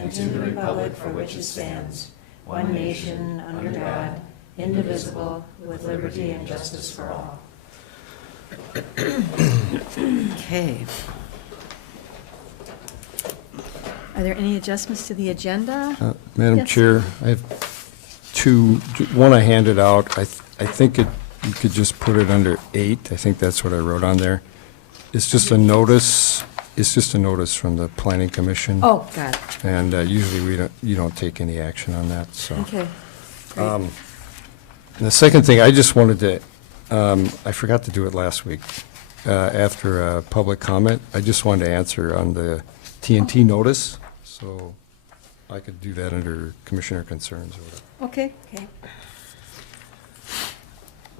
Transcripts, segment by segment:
and to the republic for which it stands, one nation, under God, indivisible, with liberty and justice for all. Okay. Are there any adjustments to the agenda? Madam Yes. Chair, I have two. One I handed out. I think you could just put it under 8. I think that's what I wrote on there. It's just a notice. It's just a notice from the Planning Commission. Oh, God. And usually you don't take any action on that, so. Okay. Great. And the second thing, I just wanted to, I forgot to do it last week, after public comment. I just wanted to answer on the TNT notice, so I could do that under Commissioner concerns or whatever. Okay. Okay.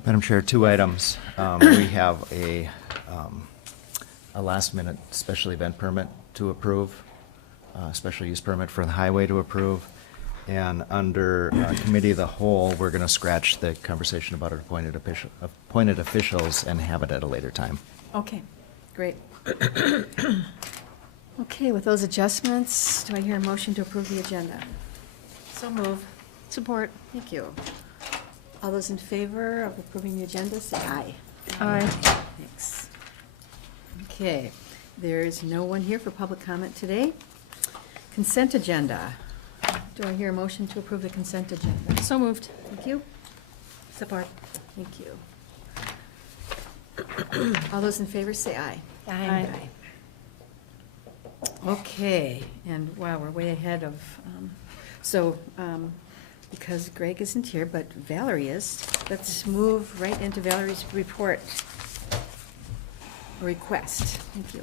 Madam Chair, 2 items. We have a last-minute special event permit to approve, special use permit for the highway to approve, and under Committee of the Whole, we're going to scratch the conversation about appointed officials and have it at a later time. Okay. Great. Okay, with those adjustments, do I hear a motion to approve the agenda? So move. Support. Thank you. All those in favor of approving the agenda, say aye. Aye. Thanks. Okay, there is no one here for public comment today. Consent agenda. Do I hear a motion to approve the consent agenda? So moved. Thank you. Support. Thank you. All those in favor, say aye. Aye. Okay, and wow, we're way ahead of, because Greg isn't here, but Valerie is, let's move right into Valerie's report. Request. Thank you.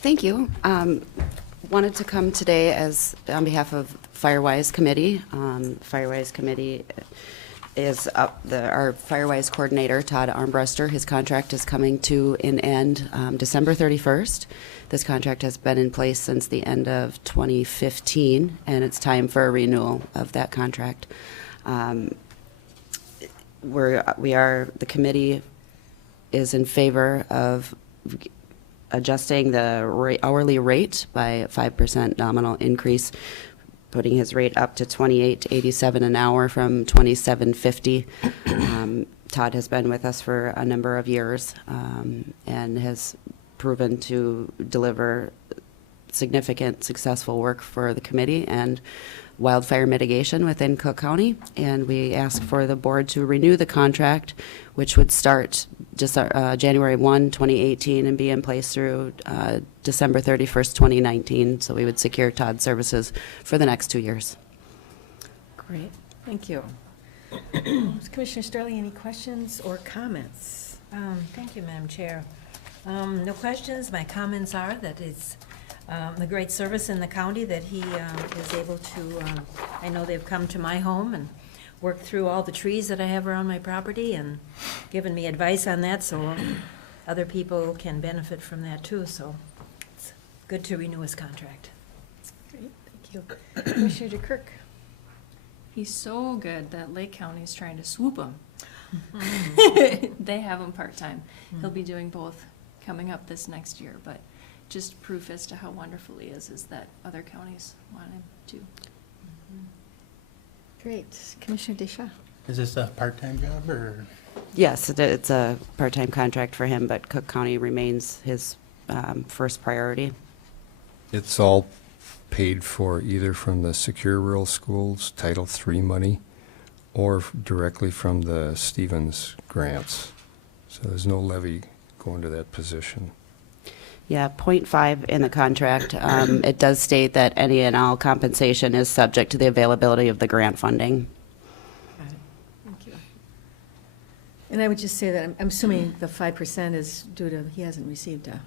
Thank you. Wanted to come today as on behalf of Firewise Committee. Firewise Committee is up. Our Firewise coordinator, Todd Armbruster, his contract is coming to an end December 31st. This contract has been in place since the end of 2015, and it's time for a renewal of that contract. The committee is in favor of adjusting the hourly rate by a 5% nominal increase, putting his rate up to $28.87 an hour from $27.50. Todd has been with us for a number of years and has proven to deliver significant, successful work for the committee and wildfire mitigation within Cook County. And we ask for the board to renew the contract, which would start just January 1, 2018 and be in place through December 31st, 2019. So we would secure Todd's services for the next 2 years. Great, thank you. Commissioner Sterling, any questions or comments? Thank you, Madam Chair. No questions. My comments are that it's a great service in the county that he is able to, I know they've come to my home and worked through all the trees that I have around my property and given me advice on that, so other people can benefit from that too, so it's good to renew his contract. Great, thank you. Commissioner DeKirk? He's so good that Lake County's trying to swoop him. They have him part-time. He'll be doing both coming up this next year, but just proof as to how wonderful he is that other counties want him to. Great. Commissioner Deschamps? Is this a part-time job or? Yes, it's a part-time contract for him, but Cook County remains his first priority. It's all paid for either from the Secure Rural Schools Title III money or directly from the Stevens grants. So there's no levy going to that position. Yeah, 0.5 in the contract. It does state that any and all compensation is subject to the availability of the grant funding. Got it. Thank you. And I would just say that I'm assuming the 5% is due to, he hasn't received a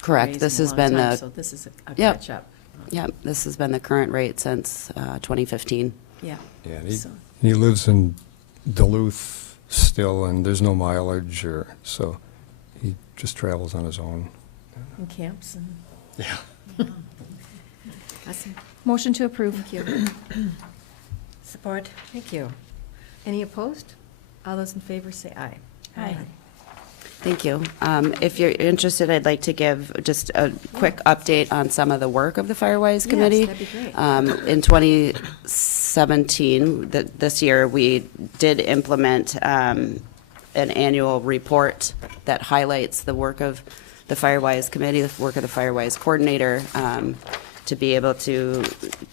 Correct. raise This in a has long been time, the, so this is a Yep. catch-up. this has been the current rate since 2015. Yeah. Yeah, and So- he lives in Duluth still, and there's no mileage, so he just travels on his own. And camps and, Yeah. awesome. Motion to approve. Thank you. Support. Thank you. Any opposed? All those in favor say aye. Aye. Thank you. If you're interested, I'd like to give just a quick update on some of the work of the Firewise Committee. that'd be great. In 2017, this year, we did implement an annual report that highlights the work of the Firewise Committee, the work of the Firewise Coordinator, to be able to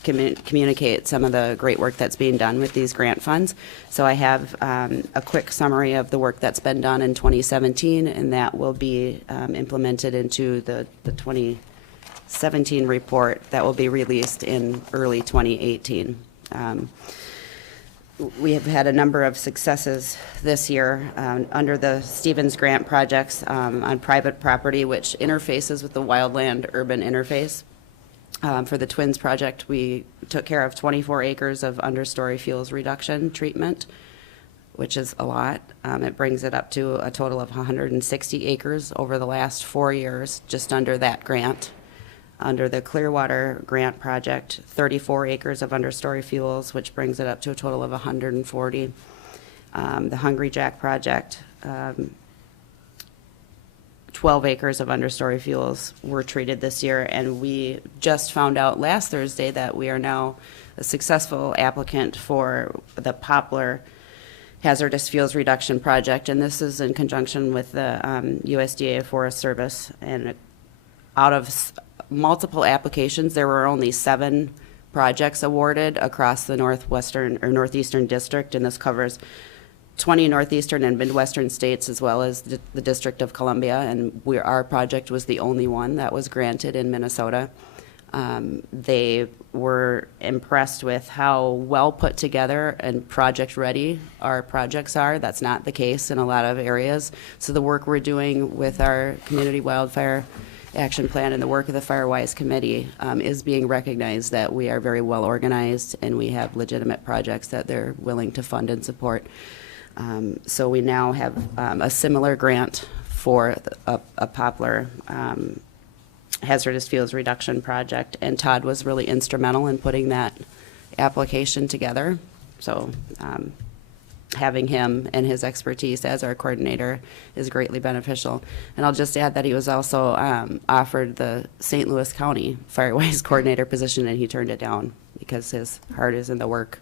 communicate some of the great work that's being done with these grant funds. So I have a quick summary of the work that's been done in 2017, and that will be implemented into the 2017 report that will be released in early 2018. We have had a number of successes this year under the Stevens Grant projects on private property, which interfaces with the wildland urban interface. For the Twins project, we took care of 24 acres of understory fuels reduction treatment, which is a lot. It brings it up to a total of 160 acres over the last 4 years, just under that grant. Under the Clearwater Grant project, 34 acres of understory fuels, which brings it up to a total of 140. The Hungry Jack project, 12 acres of understory fuels were treated this year, and we just found out last Thursday that we are now a successful applicant for the Poplar Hazardous Fuels Reduction Project, and this is in conjunction with the USDA Forest Service. And out of multiple applications, there were only 7 projects awarded across the northeastern district, and this covers 20 northeastern and midwestern states, as well as the District of Columbia, and our project was the only one that was granted in Minnesota. They were impressed with how well put together and project ready our projects are. That's not the case in a lot of areas. So the work we're doing with our Community Wildfire Action Plan and the work of the Firewise Committee is being recognized that we are very well organized and we have legitimate projects that they're willing to fund and support. So we now have a similar grant for a Poplar hazardous fuels reduction project, and Todd was really instrumental in putting that application together. So having him and his expertise as our coordinator is greatly beneficial. And I'll just add that he was also offered the St. Louis County Firewise Coordinator position, and he turned it down because his heart is in the work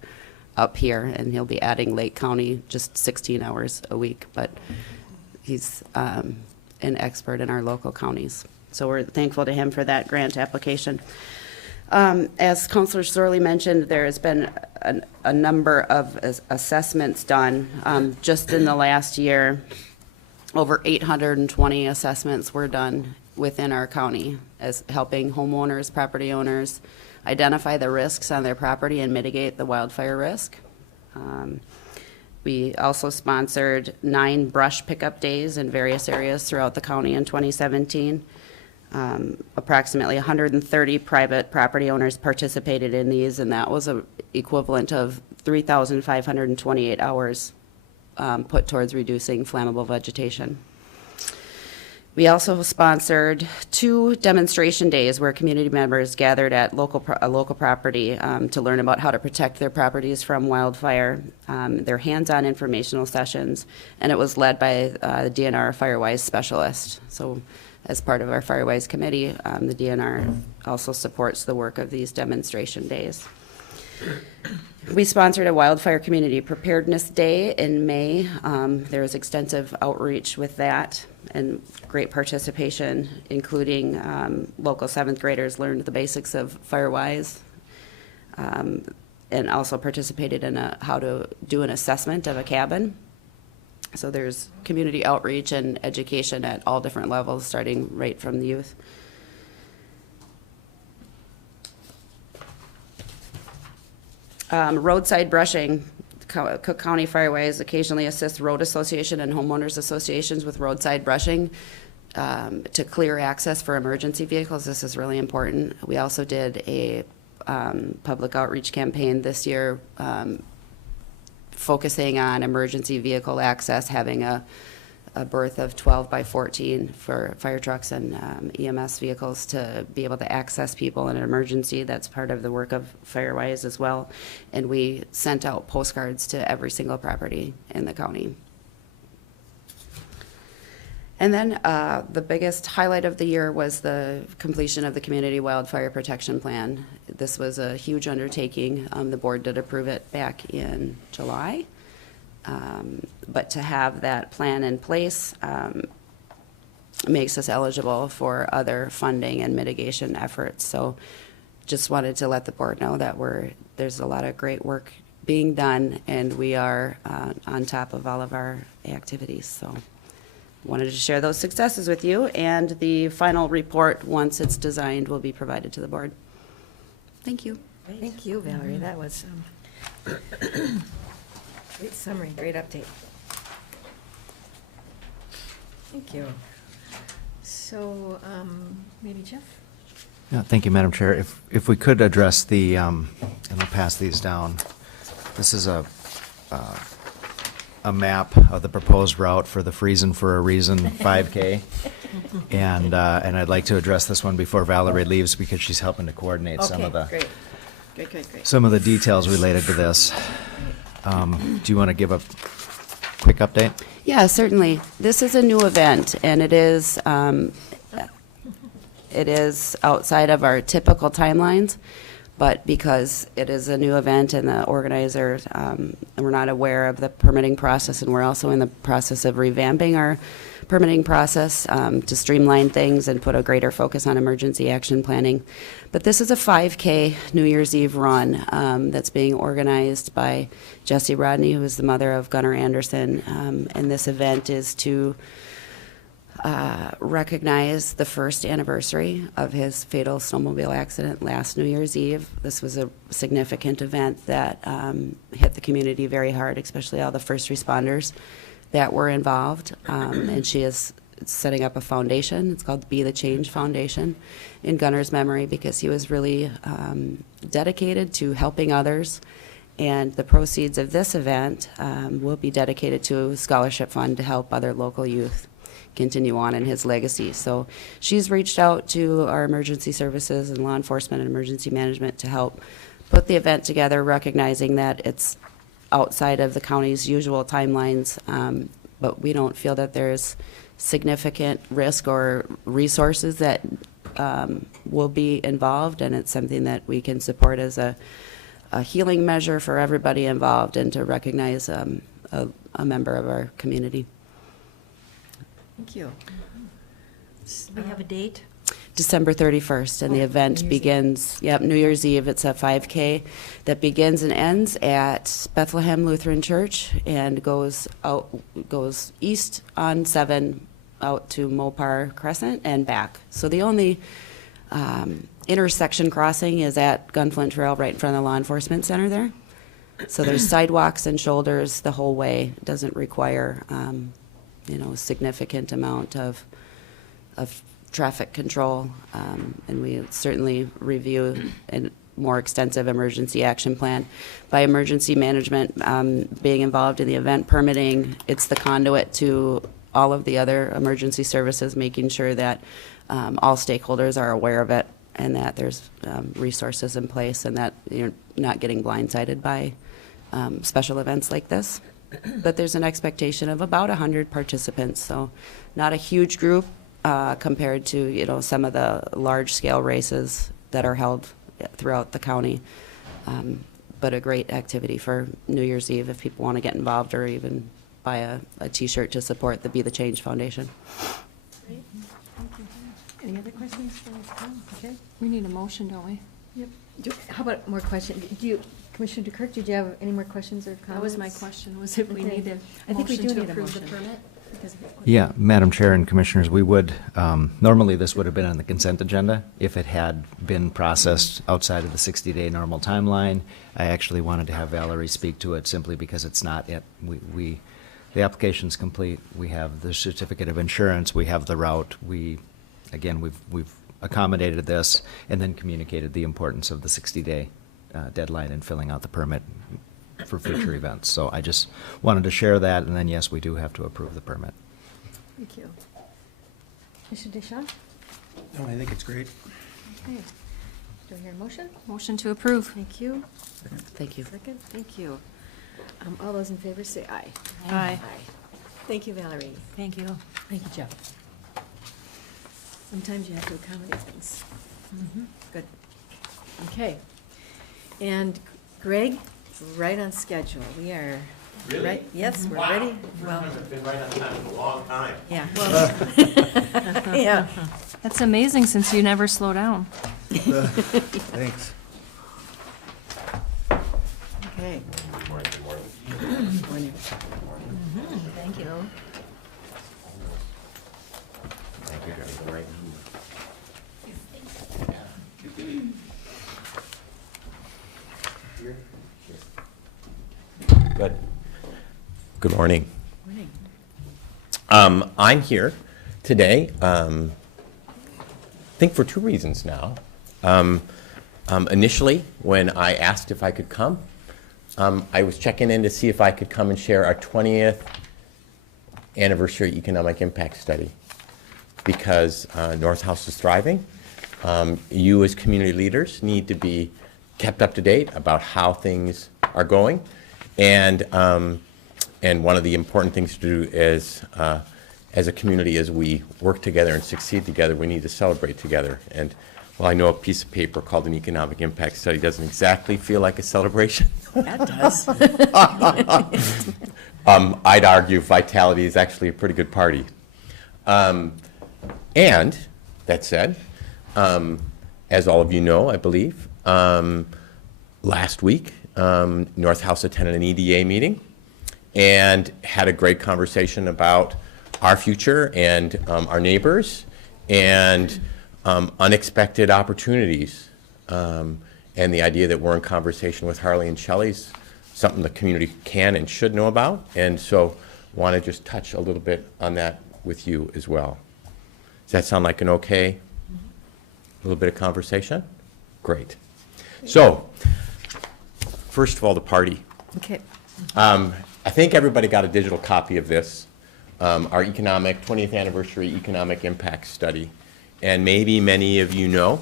up here, and he'll be adding Lake County just 16 hours a week, but he's an expert in our local counties. So we're thankful to him for that grant application. As Councilor Sorley mentioned, there has been a number of assessments done. Just in the last year, over 820 assessments were done within our county, as helping homeowners, property owners, identify the risks on their property and mitigate the wildfire risk. We also sponsored 9 brush pickup days in various areas throughout the county in 2017. Approximately 130 private property owners participated in these, and that was an equivalent of 3,528 hours put towards reducing flammable vegetation. We also sponsored 2 demonstration days where community members gathered at a local property to learn about how to protect their properties from wildfire. They're hands-on informational sessions, and it was led by the DNR Firewise specialist. So as part of our Firewise Committee, the DNR also supports the work of these demonstration days. We sponsored a Wildfire Community Preparedness Day in May. There was extensive outreach with that and great participation, including local 7th graders learned the basics of Firewise and also participated in how to do an assessment of a cabin. So there's community outreach and education at all different levels, starting right from the youth. Roadside brushing. Cook County Firewise occasionally assists road association and homeowners associations with roadside brushing to clear access for emergency vehicles. This is really important. We also did a public outreach campaign this year focusing on emergency vehicle access, having a berth of 12 by 14 for fire trucks and EMS vehicles to be able to access people in an emergency. That's part of the work of Firewise as well. And we sent out postcards to every single property in the county. And then the biggest highlight of the year was the completion of the Community Wildfire Protection Plan. This was a huge undertaking. The board did approve it back in July. But to have that plan in place makes us eligible for other funding and mitigation efforts. So just wanted to let the board know that there's a lot of great work being done, and we are on top of all of our activities. So wanted to share those successes with you, and the final report, once it's designed, will be provided to the board. Thank you. Thank you, Valerie. That was great summary, great update. Thank you. So, maybe Jeff? Yeah, thank you, Madam Chair. If we could address the, and I'll pass these down. This is a map of the proposed route for the Friesen for a Reason 5K. And I'd like to address this one before Valerie leaves, because she's helping to coordinate some of the, Okay, great. some of the details related to this. Do you want to give a quick update? Yeah, certainly. This is a new event, and it is outside of our typical timelines, but because it is a new event and the organizers were not aware of the permitting process, and we're also in the process of revamping our permitting process to streamline things and put a greater focus on emergency action planning. But this is a 5K New Year's Eve run that's being organized by Jessie Rodney, who is the mother of Gunnar Anderson, and this event is to recognize the first anniversary of his fatal snowmobile accident last New Year's Eve. This was a significant event that hit the community very hard, especially all the first responders that were involved. And she is setting up a foundation. It's called Be the Change Foundation in Gunnar's memory, because he was really dedicated to helping others. And the proceeds of this event will be dedicated to a scholarship fund to help other local youth continue on in his legacy. So she's reached out to our emergency services and law enforcement and emergency management to help put the event together, recognizing that it's outside of the county's usual timelines, but we don't feel that there's significant risk or resources that will be involved, and it's something that we can support as a healing measure for everybody involved, and to recognize a member of our community. Thank you. We have a date? December 31st, and the event begins, New Year's Eve. It's a 5K that begins and ends at Bethlehem Lutheran Church and goes east on 7 out to Mopar Crescent and back. So the only intersection crossing is at Gunflint Trail right in front of the law enforcement center there. So there's sidewalks and shoulders the whole way. It doesn't require a significant amount of traffic control, and we certainly review a more extensive emergency action plan. By emergency management being involved in the event permitting, it's the conduit to all of the other emergency services, making sure that all stakeholders are aware of it, and that there's resources in place, and that you're not getting blindsided by special events like this. But there's an expectation of about 100 participants, so not a huge group compared to some of the large-scale races that are held throughout the county. But a great activity for New Year's Eve if people want to get involved, or even buy a T-shirt to support the Be the Change Foundation. Great. Thank you. Any other questions for Tom? Okay. We need a motion, don't we? Yep. How about more questions? Commissioner DeKirk, did you have any more questions or comments? That was my question, was if we Okay. need a I think we motion do to need a approve the motion. permit? Because of- Yeah, Madam Chair and Commissioners, we would, normally this would have been on the consent agenda if it had been processed outside of the 60-day normal timeline. I actually wanted to have Valerie speak to it simply because it's not yet. The application's complete. We have the certificate of insurance. We have the route. We've accommodated this and then communicated the importance of the 60-day deadline in filling out the permit for future events. So I just wanted to share that, and then yes, we do have to approve the permit. Thank you. Commissioner Deschamps? No, I think it's great. Okay. Do I hear a motion? Motion to approve. Thank you. Thank you. Second, thank you. All those in favor say aye. Aye. Thank you, Valerie. Thank you. Thank you, Jeff. Sometimes you have to accommodate things. Good. Okay. And Greg, right on schedule. We are. Really? Right, yes, we're Wow. ready. Well, I've been right on time for a long time. yeah, well, yeah. That's amazing since you never slow down. Thanks. Okay. Good morning, good morning. Morning. Thank you. Thank you, guys. Right. Good. Good morning. Morning. I'm here today, I think for two reasons now. Initially, when I asked if I could come, I was checking in to see if I could come and share our 20th anniversary economic impact study, because North House is thriving. You as community leaders need to be kept up to date about how things are going, and one of the important things to do is, as a community, as we work together and succeed together, we need to celebrate together. And while I know a piece of paper called an economic impact study doesn't exactly feel like a celebration, That does. I'd argue Vitality is actually a pretty good party. And that said, as all of you know, I believe, last week, North House attended an EDA meeting and had a great conversation about our future and our neighbors and unexpected opportunities. And the idea that we're in conversation with Harley and Shelley's something the community can and should know about. And so want to just touch a little bit on that with you as well. Does that sound like an okay little bit of conversation? Great. So, first of all, the party. Okay. I think everybody got a digital copy of this, our 20th anniversary economic impact study. And maybe many of you know,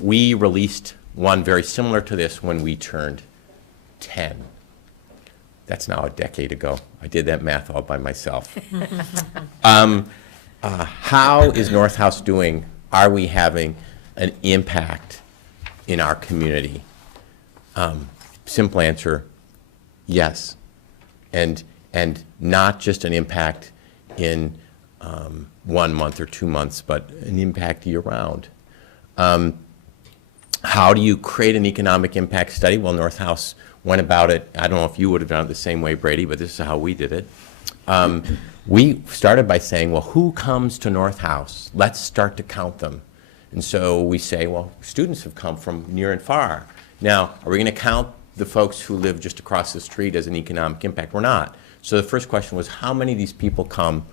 we released one very similar to this when we turned 10. That's now a decade ago. I did that math all by myself. How is North House doing? Are we having an impact in our community? Simple answer, yes. And not just an impact in 1 month or 2 months, but an impact year-round. How do you create an economic impact study? Well, North House went about it. I don't know if you would have done it the same way, Brady, but this is how we did it. We started by saying, well, who comes to North House? Let's start to count them. And so we say, well, students have come from near and far. Now, are we going to count the folks who live just across the street as an economic impact? We're not. So the first question was, how many of these people come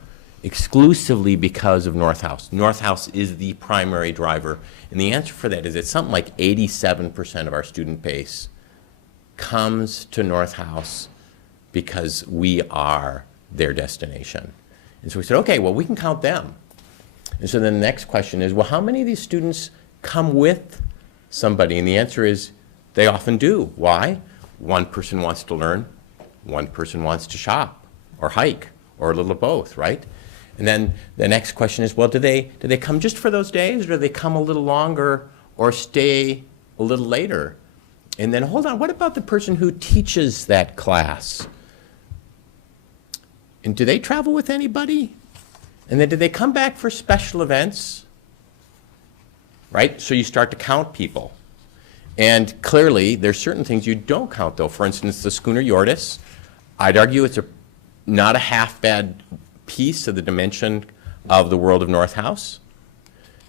exclusively because of North House? North House is the primary driver. And the answer for that is it's something like 87% of our student base comes to North House because we are their destination. And so we said, okay, well, we can count them. And so then the next question is, well, how many of these students come with somebody? And the answer is they often do. Why? One person wants to learn, one person wants to shop or hike or a little of both, right? And then the next question is, well, do they come just for those days, or do they come a little longer or stay a little later? And then hold on, what about the person who teaches that class? And do they travel with anybody? And then do they come back for special events? Right? So you start to count people. And clearly, there's certain things you don't count, though. For instance, the Schooner Yortis, I'd argue it's not a half-bad piece of the dimension of the world of North House.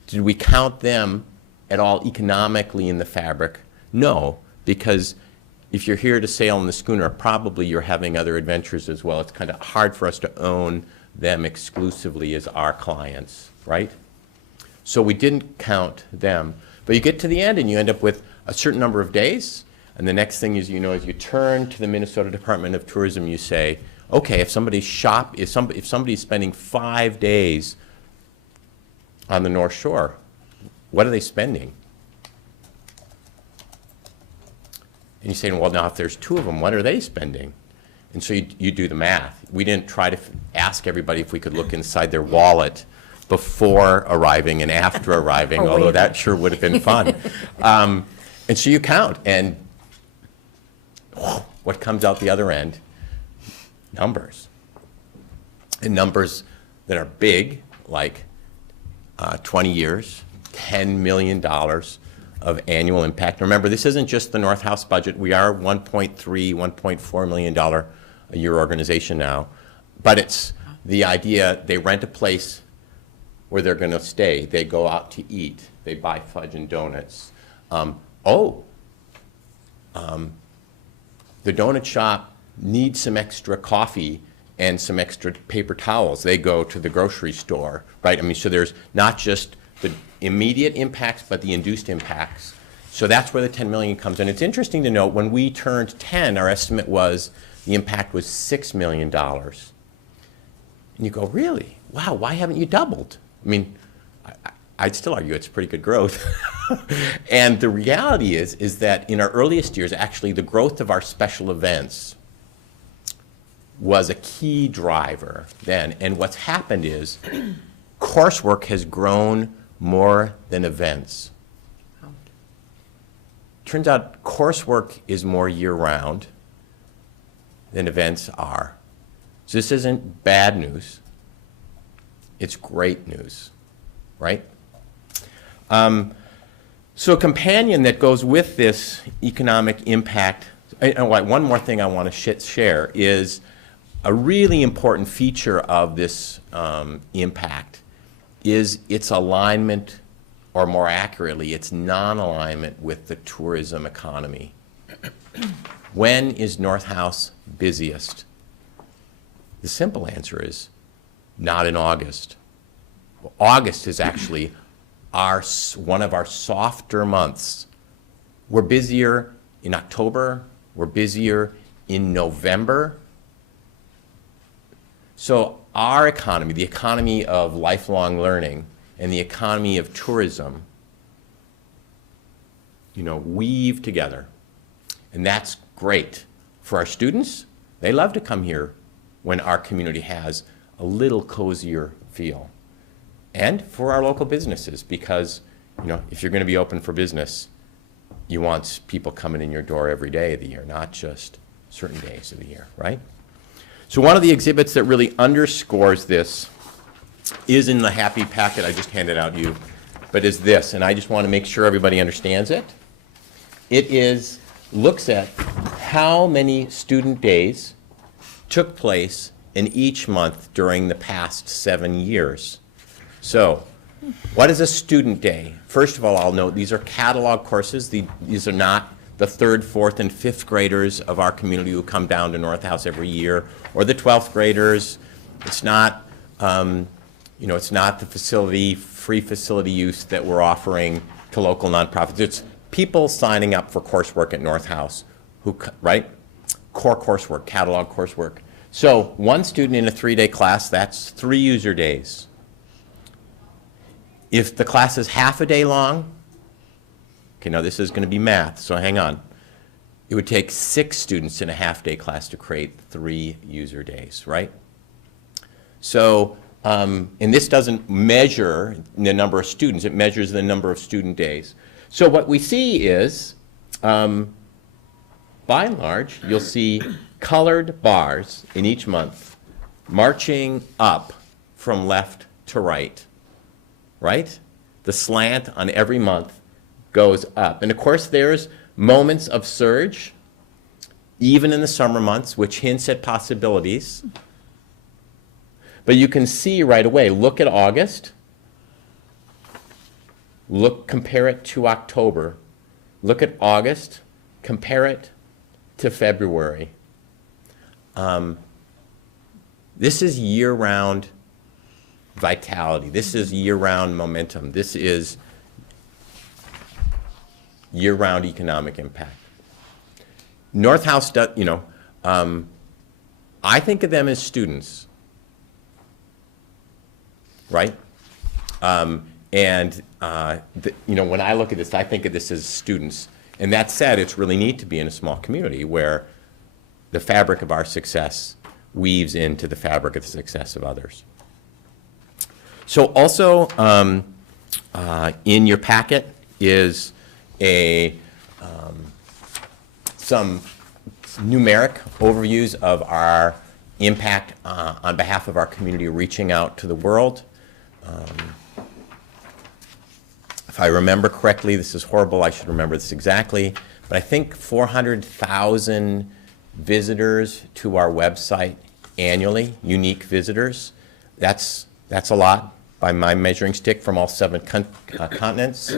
Did we count them at all economically in the fabric? No, because if you're here to sail in the schooner, probably you're having other adventures as well. It's kind of hard for us to own them exclusively as our clients, right? So we didn't count them. But you get to the end and you end up with a certain number of days, and the next thing is, as you turn to the Minnesota Department of Tourism, you say, okay, if somebody's spending 5 days on the North Shore, what are they spending? And you say, well, now if there's 2 of them, what are they spending? And so you do the math. We didn't try to ask everybody if we could look inside their wallet before arriving and after arriving, Oh, although wait. that sure would have been fun. And so you count, and what comes out the other end? Numbers. And numbers that are big, like 20 years, $10 million of annual impact. Remember, this isn't just the North House budget. We are $1.3, $1.4 million a year organization now. But it's the idea they rent a place where they're going to stay. They go out to eat. They buy fudge and donuts. The donut shop needs some extra coffee and some extra paper towels. They go to the grocery store, right? I mean, so there's not just the immediate impacts, but the induced impacts. So that's where the 10 million comes in. It's interesting to note, when we turned 10, our estimate was the impact was $6 million. And you go, really? Wow, why haven't you doubled? I mean, I'd still argue it's pretty good growth. And the reality is that in our earliest years, actually, the growth of our special events was a key driver then. And what's happened is coursework has grown more than events. Turns out coursework is more year-round than events are. So this isn't bad news. It's great news, right? So a companion that goes with this economic impact, one more thing I want to share is a really important feature of this impact is its alignment, or more accurately, its non-alignment with the tourism economy. When is North House busiest? The simple answer is not in August. Well, August is actually one of our softer months. We're busier in October. We're busier in November. So our economy, the economy of lifelong learning and the economy of tourism, weave together. And that's great. For our students, they love to come here when our community has a little cozier feel. And for our local businesses, because if you're going to be open for business, you want people coming in your door every day of the year, not just certain days of the year, right? So one of the exhibits that really underscores this is in the happy packet I just handed out to you, but is this, and I just want to make sure everybody understands it. It looks at how many student days took place in each month during the past 7 years. So, what is a student day? First of all, I'll note these are catalog courses. These are not the 3rd, 4th, and 5th graders of our community who come down to North House every year, or the 12th graders. It's not, it's not the free facility use that we're offering to local nonprofits. It's people signing up for coursework at North House, right? Core coursework, catalog coursework. So one student in a 3-day class, that's 3 user days. If the class is half a day long, okay, now this is going to be math, so hang on. It would take 6 students in a half-day class to create 3 user days, right? So, and this doesn't measure the number of students, it measures the number of student days. So what we see is, by and large, you'll see colored bars in each month marching up from left to right, right? The slant on every month goes up. And of course, there's moments of surge, even in the summer months, which hints at possibilities. But you can see right away, look at August, compare it to October, look at August, compare it to February. This is year-round vitality. This is year-round momentum. This is year-round economic impact. North House, I think of them as students, right? When I look at this, I think of this as students. And that said, it's really neat to be in a small community where the fabric of our success weaves into the fabric of the success of others. So also in your packet is some numeric overviews of our impact on behalf of our community reaching out to the world. If I remember correctly, this is horrible, I should remember this exactly, but I think 400,000 visitors to our website annually, unique visitors. That's a lot by my measuring stick from all 7 continents.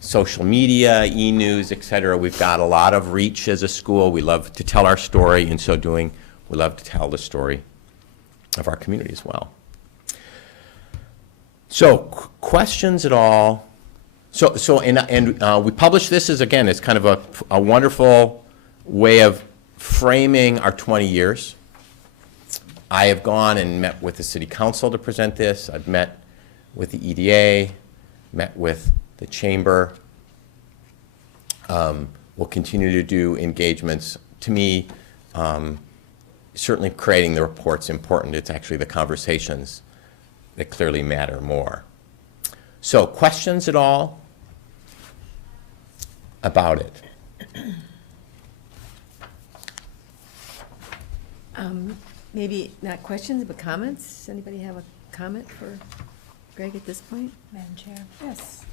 Social media, e-news, et cetera. We've got a lot of reach as a school. We love to tell our story. In so doing, we love to tell the story of our community as well. So, questions at all? We publish this as, again, it's kind of a wonderful way of framing our 20 years. I have gone and met with the city council to present this. I've met with the EDA, met with the chamber. We'll continue to do engagements. To me, certainly creating the report's important. It's actually the conversations that clearly matter more. So, questions at all about it? Maybe not questions, but comments? Anybody have a comment for Greg at this point? Madam Chair, Yes.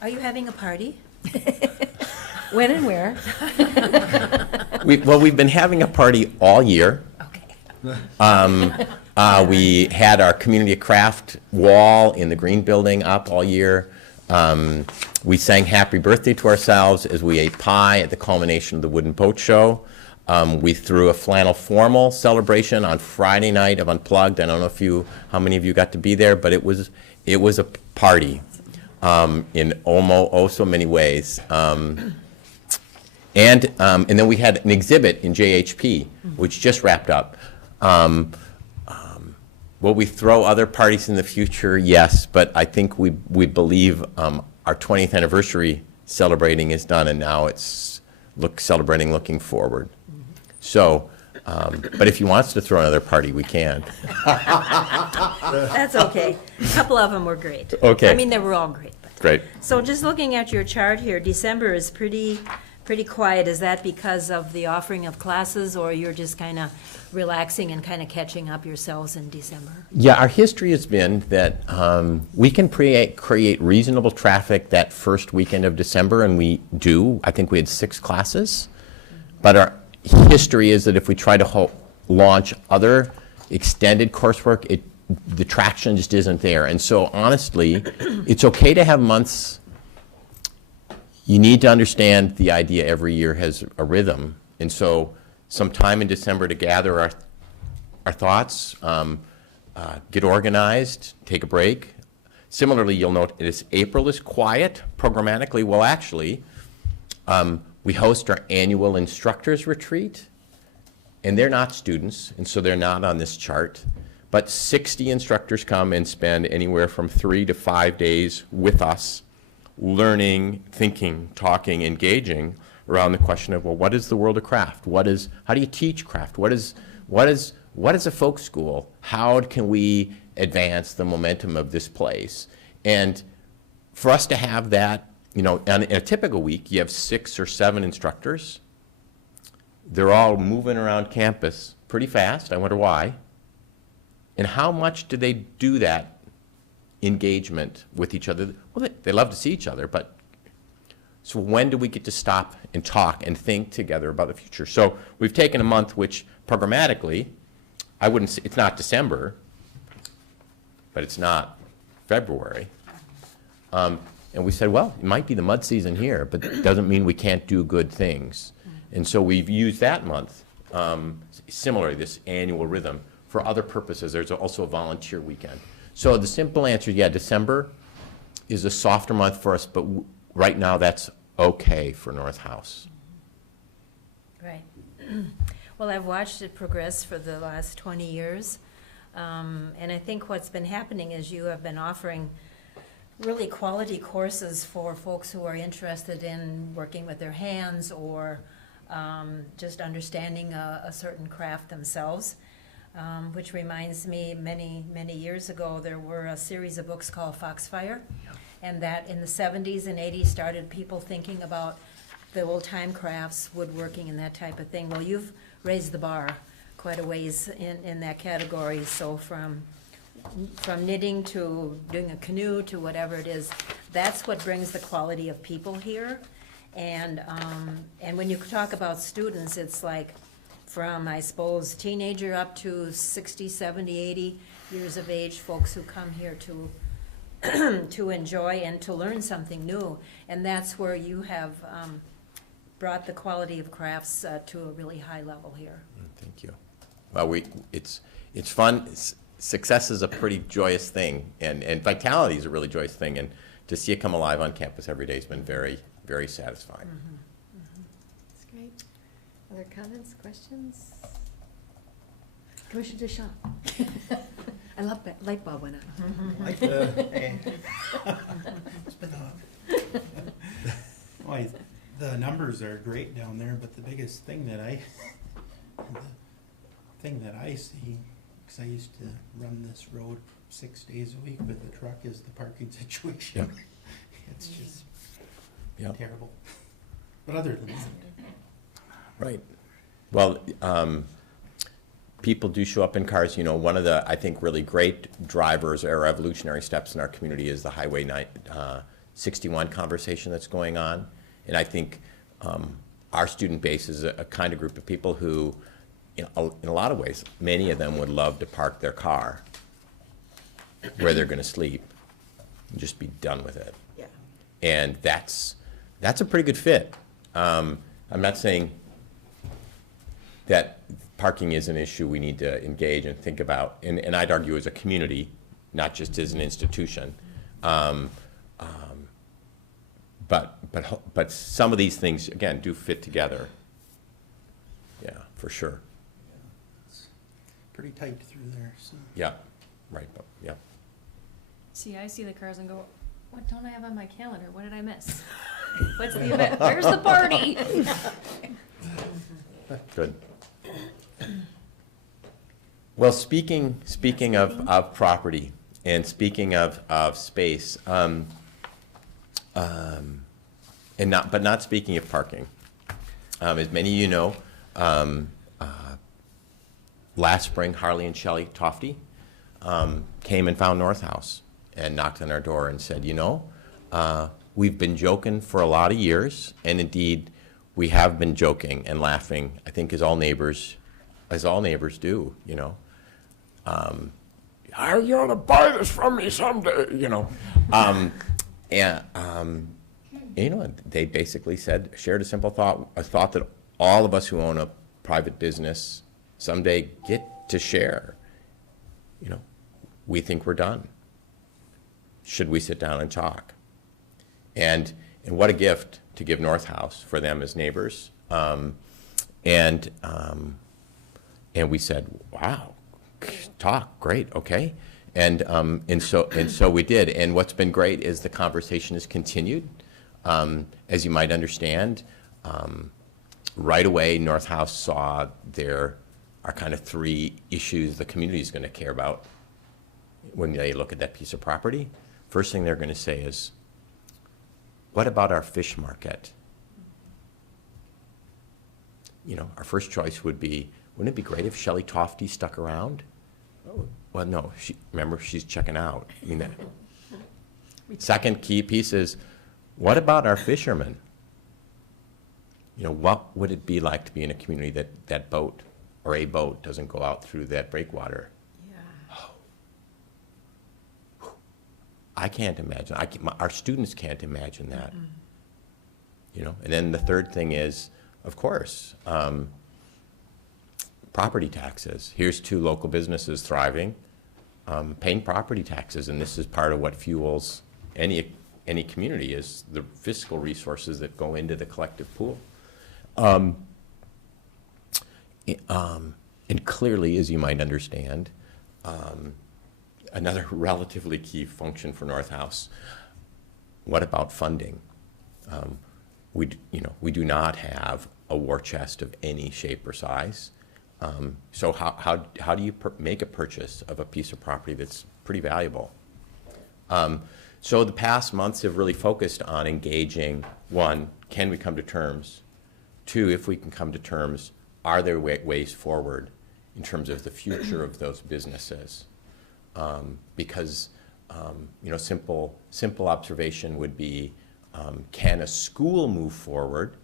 are you having a party? When and where? We've been having a party all year. Okay. We had our community craft wall in the Green Building up all year. We sang happy birthday to ourselves as we ate pie at the culmination of the Wooden Boat Show. We threw a flannel formal celebration on Friday night of Unplugged. I don't know how many of you got to be there, but it was a party in almost so many ways. And then we had an exhibit in JHP, which just wrapped up. Will we throw other parties in the future? Yes, but I think we believe our 20th anniversary celebrating is done, and now it's celebrating looking forward. So, but if you want us to throw another party, we can. That's okay. A couple of them were great. Okay. I mean, they were all great. But. Great. So just looking at your chart here, December is pretty quiet. Is that because of the offering of classes, or you're just kind of relaxing and kind of catching up yourselves in December? Yeah, our history has been that we can create reasonable traffic that first weekend of December, and we do. I think we had 6 classes. But our history is that if we try to launch other extended coursework, the traction just isn't there. And so honestly, it's okay to have months. You need to understand the idea every year has a rhythm. And so sometime in December to gather our thoughts, get organized, take a break. Similarly, you'll note April is quiet programmatically. Well, actually, we host our annual instructors retreat, and they're not students, and so they're not on this chart. But 60 instructors come and spend anywhere from 3 to 5 days with us, learning, thinking, talking, engaging around the question of, well, what is the world of craft? How do you teach craft? What is a folk school? How can we advance the momentum of this place? And for us to have that, in a typical week, you have 6 or 7 instructors. They're all moving around campus pretty fast. I wonder why. And how much do they do that engagement with each other? Well, they love to see each other, but so when do we get to stop and talk and think together about the future? So we've taken a month which programmatically, I wouldn't say, it's not December, but it's not February. And we said, well, it might be the mud season here, but it doesn't mean we can't do good things. And so we've used that month, similarly, this annual rhythm, for other purposes. There's also a volunteer weekend. So the simple answer, yeah, December is a softer month for us, but right now that's okay for North House. Right. Well, I've watched it progress for the last 20 years. And I think what's been happening is you have been offering really quality courses for folks who are interested in working with their hands or just understanding a certain craft themselves. Which reminds me, many, many years ago, there were a series of books called Foxfire. And that in the 70s and 80s started people thinking about the old-time crafts, woodworking and that type of thing. Well, you've raised the bar quite a ways in that category. So from knitting to doing a canoe to whatever it is, that's what brings the quality of people here. And when you talk about students, it's like from, I suppose, teenager up to 60, 70, 80 years of age, folks who come here to to enjoy and to learn something new. And that's where you have brought the quality of crafts to a really high level here. Thank you. Well, it's fun. Success is a pretty joyous thing, and vitality is a really joyous thing. And to see it come alive on campus every day has been very, very satisfying. That's great. Other comments, questions? Commissioner Deschamps. I love that light bulb went on. Like the, it's been well, the numbers are great down there, but the biggest thing that I see, because I used to run this road 6 days a week with the truck, is the parking situation. Yep. It's just Yep. terrible. But other than that, Right. Well, people do show up in cars. You know, one of the, I think, really great drivers or evolutionary steps in our community is the Highway 61 conversation that's going on. And I think our student base is a kind of group of people who, in a lot of ways, many of them would love to park their car where they're going to sleep and just be done with it. Yeah. And that's a pretty good fit. I'm not saying that parking is an issue we need to engage and think about, and I'd argue as a community, not just as an institution. But some of these things, again, do fit together. Yeah, for sure. it's pretty tight through there, so. Yeah, right, yeah. See, I see the cars and go, what don't I have on my calendar? What did I miss? What's the event? Where's the party? Good. Well, speaking of property and speaking of space, but not speaking of parking. As many of you know, last spring, Harley and Shelley Tofty came and found North House and knocked on our door and said, you know, we've been joking for a lot of years, and indeed, we have been joking and laughing, I think, as all neighbors do, you know. Are you going to buy this from me someday, you know? You know, they basically shared a simple thought, a thought that all of us who own a private business someday get to share. You know, we think we're done. Should we sit down and talk? And what a gift to give North House for them as neighbors. And we said, wow, talk, great, okay. And so we did. And what's been great is the conversation has continued. As you might understand, right away, North House saw there are kind of three issues the community is going to care about when they look at that piece of property. First thing they're going to say is, what about our fish market? You know, our first choice would be, wouldn't it be great if Shelley Tofty stuck around? Oh, well, no, remember, she's checking out. I mean, second key piece is, what about our fishermen? You know, what would it be like to be in a community that boat or a boat doesn't go out through that breakwater? Yeah. I can't imagine. Our students can't imagine that. You know, and then the third thing is, of course, property taxes. Here's two local businesses thriving, paying property taxes, and this is part of what fuels any community, is the fiscal resources that go into the collective pool. And clearly, as you might understand, another relatively key function for North House, what about funding? we do not have a war chest of any shape or size. So how do you make a purchase of a piece of property that's pretty valuable? So the past months have really focused on engaging, one, can we come to terms? Two, if we can come to terms, are there ways forward in terms of the future of those businesses? Because simple observation would be, can a school move forward,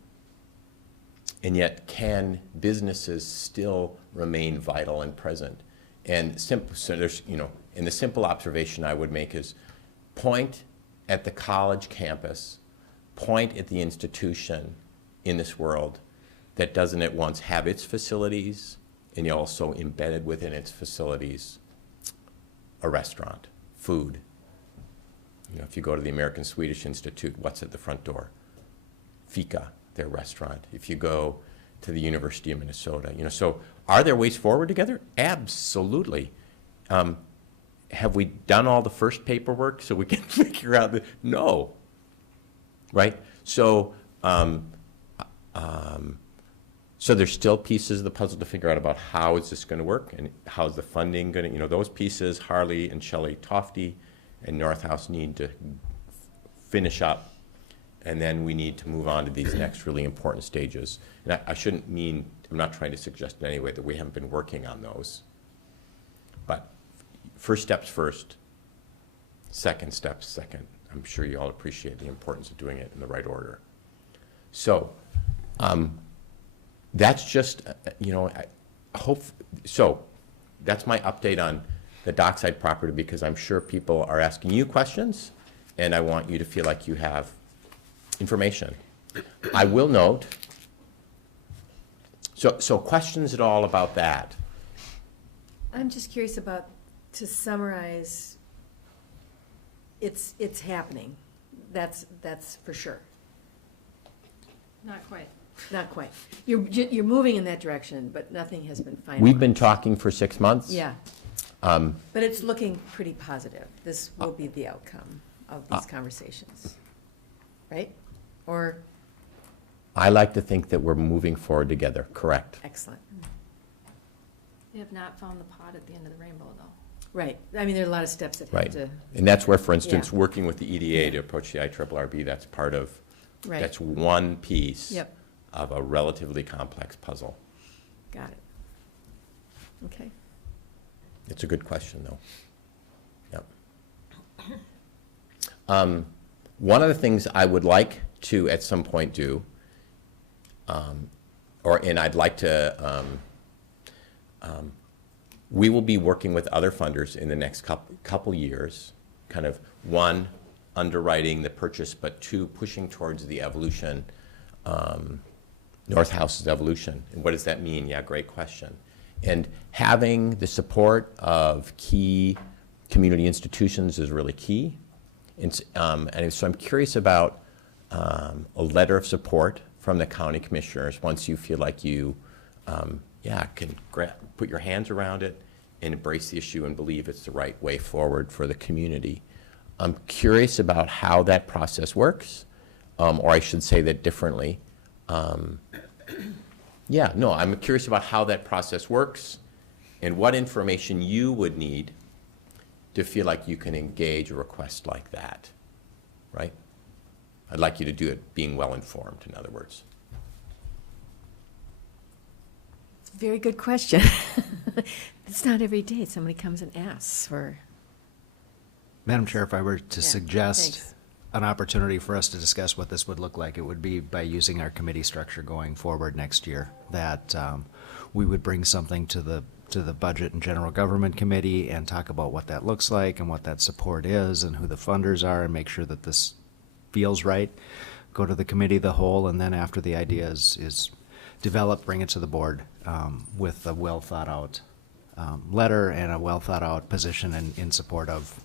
and yet can businesses still remain vital and present? And so there's, and the simple observation I would make is point at the college campus, point at the institution in this world that doesn't at once have its facilities and also embedded within its facilities a restaurant, food. If you go to the American Swedish Institute, what's at the front door? Fika, their restaurant. If you go to the University of Minnesota, so are there ways forward together? Absolutely. Have we done all the first paperwork so we can figure out no, right? So, so there's still pieces of the puzzle to figure out about how is this going to work and how's the funding going to, those pieces Harley and Shelley Tofty and North House need to finish up, and then we need to move on to these next really important stages. And I shouldn't mean, I'm not trying to suggest in any way that we haven't been working on those, but first steps first, second steps second. I'm sure you all appreciate the importance of doing it in the right order. So that's just, I hope, so that's my update on the Dockside property, because I'm sure people are asking you questions, and I want you to feel like you have information. I will note, so questions at all about that? I'm just curious about, to summarize, it's happening. That's for sure. Not quite. Not quite. You're moving in that direction, but nothing has been finalized. We've been talking for 6 months. Yeah. But it's looking pretty positive. This will be the outcome of these conversations, right? Or? I like to think that we're moving forward together, correct. Excellent. They have not found the pot at the end of the rainbow, though. Right. I mean, there are a lot of steps that have Right. to. And that's where, for instance, Yeah. working with the EDA to approach the IRRB, that's part of, Right. that's one piece Yep. of a relatively complex puzzle. Got it. Okay. It's a good question, though. Yep. One of the things I would like to, at some point, do, and I'd like to, we will be working with other funders in the next couple years, kind of, one, underwriting the purchase, but two, pushing towards the evolution, North House's evolution. And what does that mean? Yeah, great question. And having the support of key community institutions is really key. And so I'm curious about a letter of support from the county commissioners once you feel like you can put your hands around it and embrace the issue and believe it's the right way forward for the community. I'm curious about how that process works, or I should say that differently. I'm curious about how that process works and what information you would need to feel like you can engage a request like that, right? I'd like you to do it being well-informed, in other words. It's a very good question. It's not every day somebody comes and asks for. Madam Chair, if I were to Yeah, suggest thanks. an opportunity for us to discuss what this would look like, it would be by using our committee structure going forward next year, that we would bring something to the Budget and General Government Committee and talk about what that looks like and what that support is and who the funders are, and make sure that this feels right. Go to the committee of the whole, and then after the idea is developed, bring it to the board with a well-thought-out letter and a well-thought-out position in support of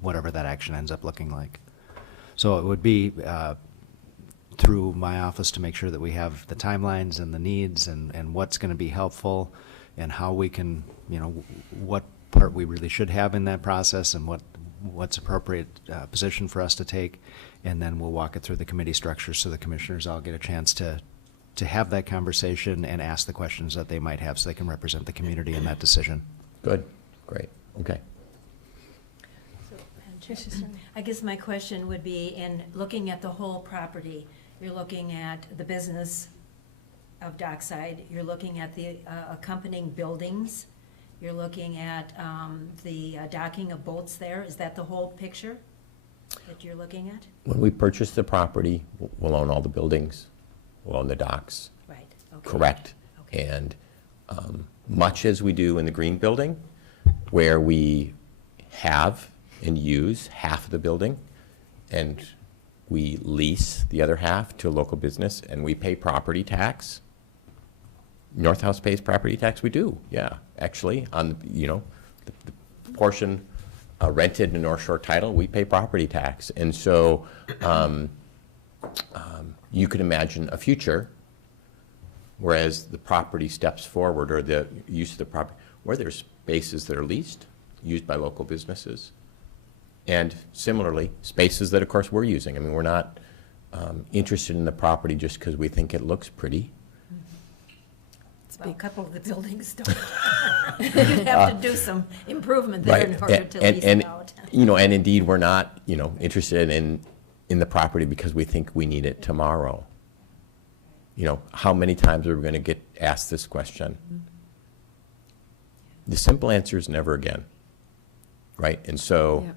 whatever that action ends up looking like. So it would be through my office to make sure that we have the timelines and the needs and what's going to be helpful and how we can, what part we really should have in that process and what what's appropriate position for us to take, and then we'll walk it through the committee structure so the commissioners all get a chance to have that conversation and ask the questions that they might have so they can represent the community in that decision. Good, great, okay. I guess my question would be, in looking at the whole property, you're looking at the business of Dockside, you're looking at the accompanying buildings, you're looking at the docking of boats there. Is that the whole picture that you're looking at? When we purchase the property, we'll own all the buildings, we'll own the docks. Right, okay. Correct. Okay. And much as we do in the green building, where we have and use half of the building, and we lease the other half to a local business, and we pay property tax. North House pays property tax, we do, yeah, actually, on, the portion rented in North Shore Title, we pay property tax. And so you could imagine a future, whereas the property steps forward, or the use of the property, where there's spaces that are leased, used by local businesses, and similarly, spaces that, of course, we're using. I mean, we're not interested in the property just because we think it looks pretty. Well, a couple of the buildings don't. You'd have to do some improvement there in order to lease it out. And indeed, we're not, interested in the property because we think we need it tomorrow. How many times are we going to get asked this question? The simple answer is never again, right? And so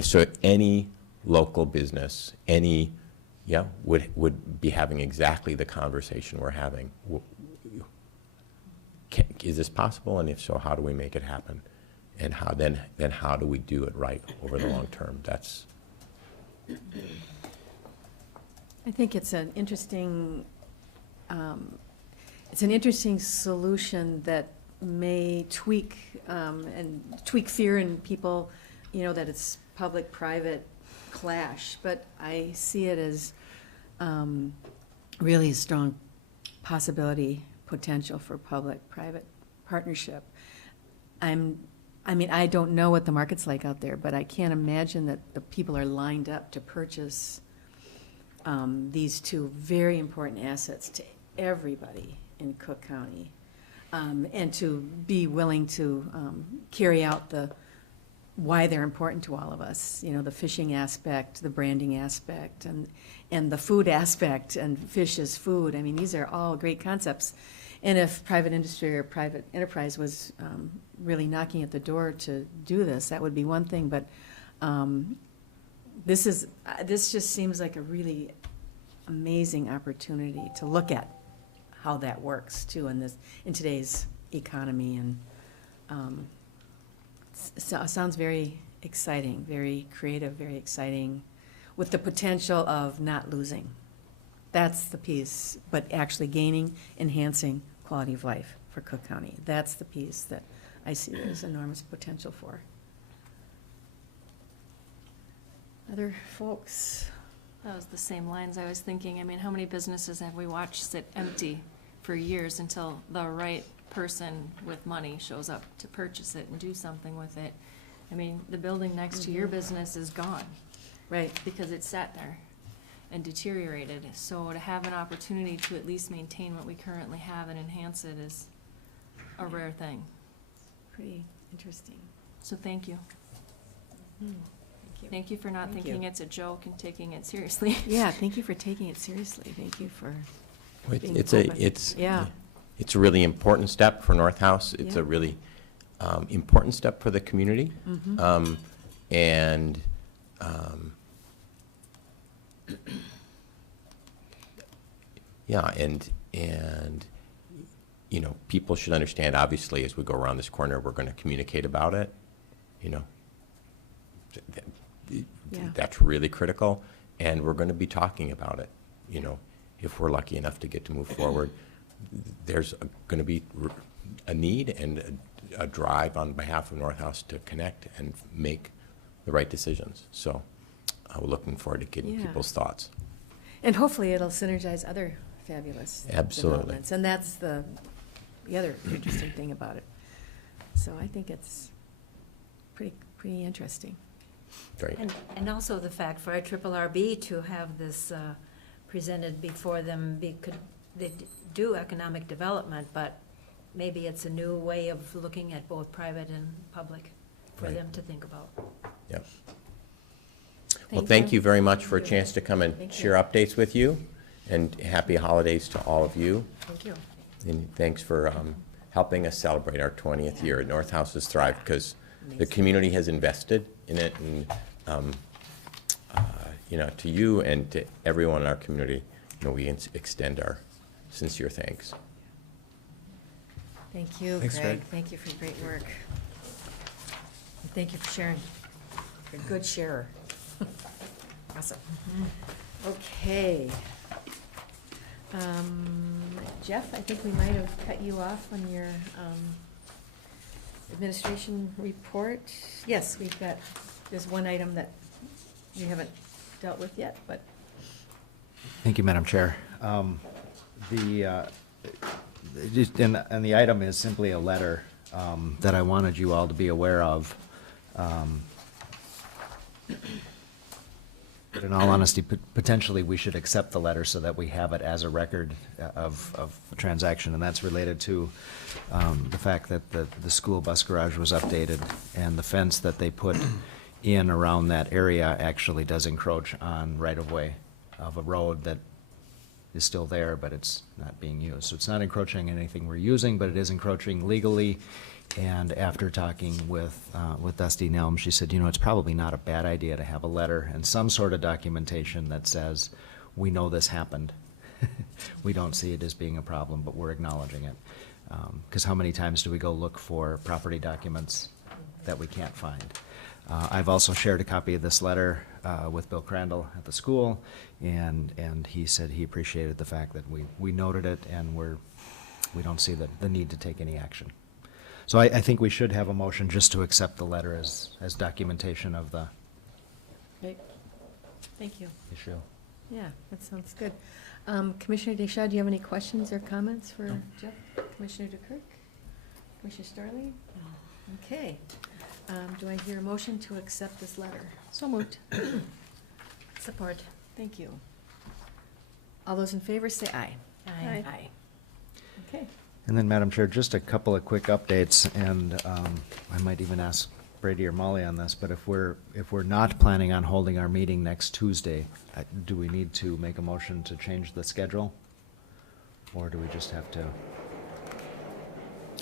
so any local business, would be having exactly the conversation we're having. Is this possible? And if so, how do we make it happen? And how do we do it right over the long term? I think it's an interesting solution that may tweak fear in people, that it's public-private clash, but I see it as really a strong potential for public-private partnership. I don't know what the market's like out there, but I can't imagine that the people are lined up to purchase these two very important assets to everybody in Cook County, and to be willing to carry out why they're important to all of us. The fishing aspect, the branding aspect, and the food aspect, and fish as food. I mean, these are all great concepts. And if private industry or private enterprise was really knocking at the door to do this, that would be one thing. But this just seems like a really amazing opportunity to look at how that works too in today's economy. And sounds very exciting, very creative, very exciting, with the potential of not losing. That's the piece, but actually gaining, enhancing quality of life for Cook County. That's the piece that I see there's enormous potential for. Other folks? That was the same lines I was thinking. I mean, how many businesses have we watched sit empty for years until the right person with money shows up to purchase it and do something with it? I mean, the building next to your business is gone. Right. Because it sat there and deteriorated. So to have an opportunity to at least maintain what we currently have and enhance it is a rare thing. Pretty interesting. So thank you. Thank you. Thank you for not Thank thinking you. it's a joke and taking it seriously. Yeah, thank you for taking it seriously. Thank you for being It's open. a really important step for North House. It's Yeah. a really important step for the community. Mhm. And people should understand, obviously, as we go around this corner, we're going to communicate about it. Yeah. That's really critical, and we're going to be talking about it. If we're lucky enough to get to move forward, there's going to be a need and a drive on behalf of North House to connect and make the right decisions. So we're looking forward to getting Yeah. people's thoughts. And hopefully it'll synergize other fabulous Absolutely. developments. And that's the other interesting thing about it. So I think it's pretty pretty interesting. Great. And also the fact for IRRB to have this presented before them, they do economic development, but maybe it's a new way of looking at both private and public for Right. them to think about. Yep. Well, thank you very much for a chance to come and Thank you. share updates with you, and happy holidays to all of you. Thank you. And thanks for helping us celebrate our 20th year. North House has thrived because the community has invested in it, and to you and to everyone in our community, we extend our sincere thanks. Thank you, Thanks, Greg. Greg. Thank you for your great work. And thank you for sharing. You're a good sharer. Awesome. Okay. Jeff, I think we might have cut you off on your administration report. Yes, there's one item that we haven't dealt with yet, but Thank you, Madam Chair. And the item is simply a letter that I wanted you all to be aware of. But in all honesty, potentially, we should accept the letter so that we have it as a record of a transaction, and that's related to the fact that the school bus garage was updated, and the fence that they put in around that area actually does encroach on right-of-way of a road that is still there, but it's not being used. So it's not encroaching anything we're using, but it is encroaching legally. And after talking with Dusty Nelm, she said, it's probably not a bad idea to have a letter and some sort of documentation that says, we know this happened. We don't see it as being a problem, but we're acknowledging it. Because how many times do we go look for property documents that we can't find? I've also shared a copy of this letter with Bill Crandall at the school, and he said he appreciated the fact that we noted it, and we don't see the need to take any action. So I think we should have a motion just to accept the letter as documentation of the Great. Thank you. issue. Yeah, that sounds good. Commissioner Deschamps, do you have any questions or comments for Jeff? Commissioner DeKirk? Commissioner Starling? Okay. Do I hear a motion to accept this letter? So moved. Support. Thank you. All those in favor say aye. Aye. Aye. Okay. And then, Madam Chair, just a couple of quick updates, and I might even ask Brady or Molly on this, but if we're not planning on holding our meeting next Tuesday, do we need to make a motion to change the schedule? Or do we just have to?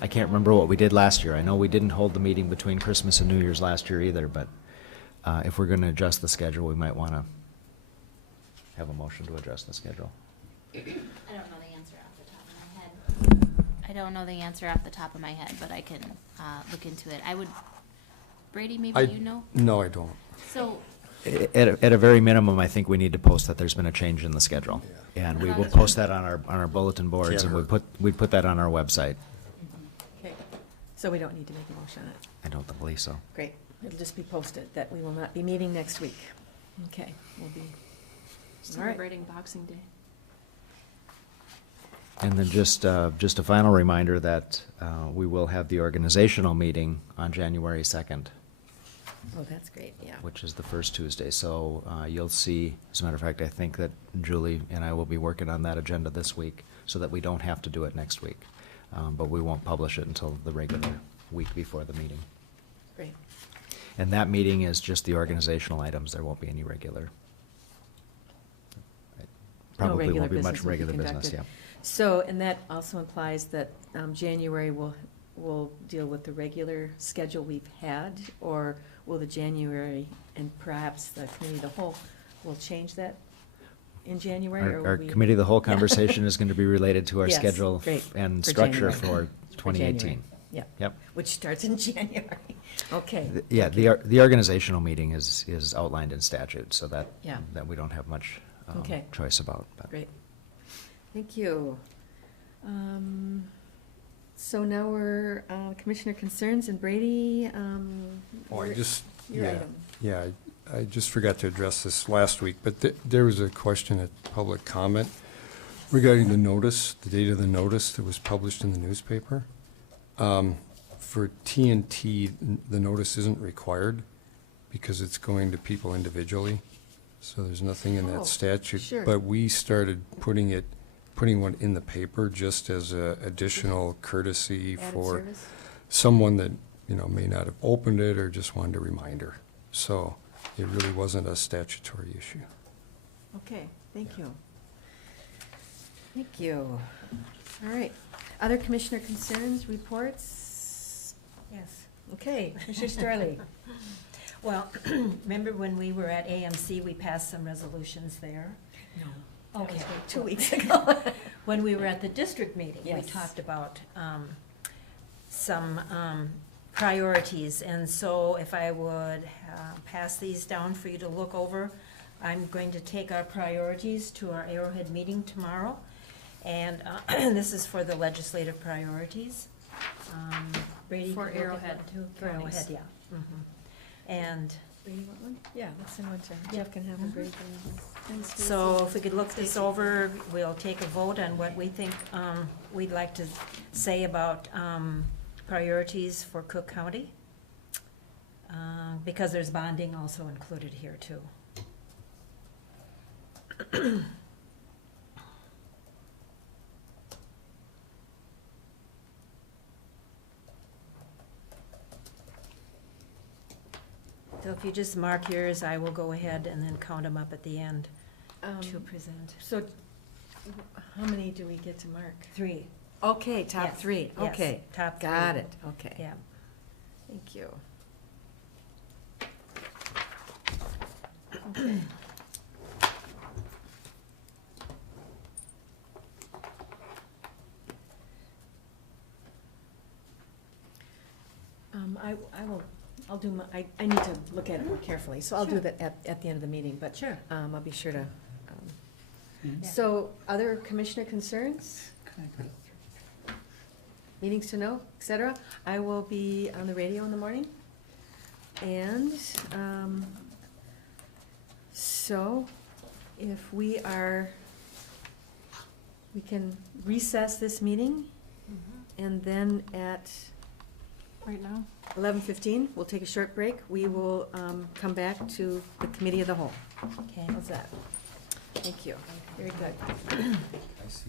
I can't remember what we did last year. I know we didn't hold the meeting between Christmas and New Year's last year either, but if we're going to adjust the schedule, we might want to have a motion to adjust the schedule. I don't know the answer off the top of my head. I don't know the answer off the top of my head, but I can look into it. Brady, maybe you know? No, I don't. So, At a very minimum, I think we need to post that there's been a change in the schedule. And we will post that on our bulletin boards, and we'd put that on our website. Okay. So we don't need to make a motion on it. I don't believe so. Great. It'll just be posted that we will not be meeting next week. Okay, we'll be. Celebrating Boxing Day. And then just a final reminder that we will have the organizational meeting on January 2nd, Oh, that's great, yeah. which is the first Tuesday. So you'll see, as a matter of fact, I think that Julie and I will be working on that agenda this week so that we don't have to do it next week. But we won't publish it until the regular week before the meeting. Great. And that meeting is just the organizational items. There won't be any regular. Probably regular won't be much business will be regular business, conducted. yeah. So, and that also implies that January will deal with the regular schedule we've had, or will the January, and perhaps the committee of the whole, will change that in January, or will Our we? committee of the whole conversation is going to be related to our Yes, schedule great, and for structure January. for 2018. January, Yeah. Yep. Which starts in January. Okay. Yeah, the organizational meeting is outlined in statute, so that Yeah. we don't have much Okay. choice about. But Great. Thank you. So now we're Commissioner Concerns, and Brady, Oh, I your- just, your yeah, item. yeah, I just forgot to address this last week, but there was a question at public comment regarding the notice, the date of the notice that was published in the newspaper. For TNT, the notice isn't required because it's going to people individually. So there's nothing in Oh, that statute. sure. But we started putting one in the paper just as a additional courtesy Added for service? someone that, may not have opened it or just wanted a reminder. So it really wasn't a statutory issue. Okay, thank you. Thank you. All right. Other commissioner concerns, reports? Yes. Okay, Commissioner Starley. Well, remember when we were at AMC, we passed some resolutions there? No. Okay. 2 weeks ago. When we were at the district meeting, we Yes. talked about some priorities. And so if I would pass these down for you to look over, I'm going to take our priorities to our Arrowhead meeting tomorrow. And this is for the legislative priorities. Brady? For you look at Arrowhead that too? For counties. Arrowhead, yeah. Mhm. And Brady, want one? Yeah, let's send one to, Jeff can have a break. so if we could look this over, we'll take a vote on what we think we'd like to say about priorities for Cook County. Because there's bonding also included here too. So if you just mark yours, I will go ahead and then count them up at the end to present. So, how many do we get to mark? 3. Okay, top Yes, 3, yes, okay. top Got 3. it, okay. Yeah. Thank you. I'll do my, I need to look at it more carefully, so I'll do Sure. that at the end of the meeting, but Sure. I'll be sure to. Yeah. So, other commissioner concerns, meetings to know, et cetera? I will be on the radio in the morning. And, so, if we can recess this meeting, and then at Right now? 11:15, we'll take a short break. We will come back to the committee of the whole. Okay. How's that? Thank you. Very good. I see.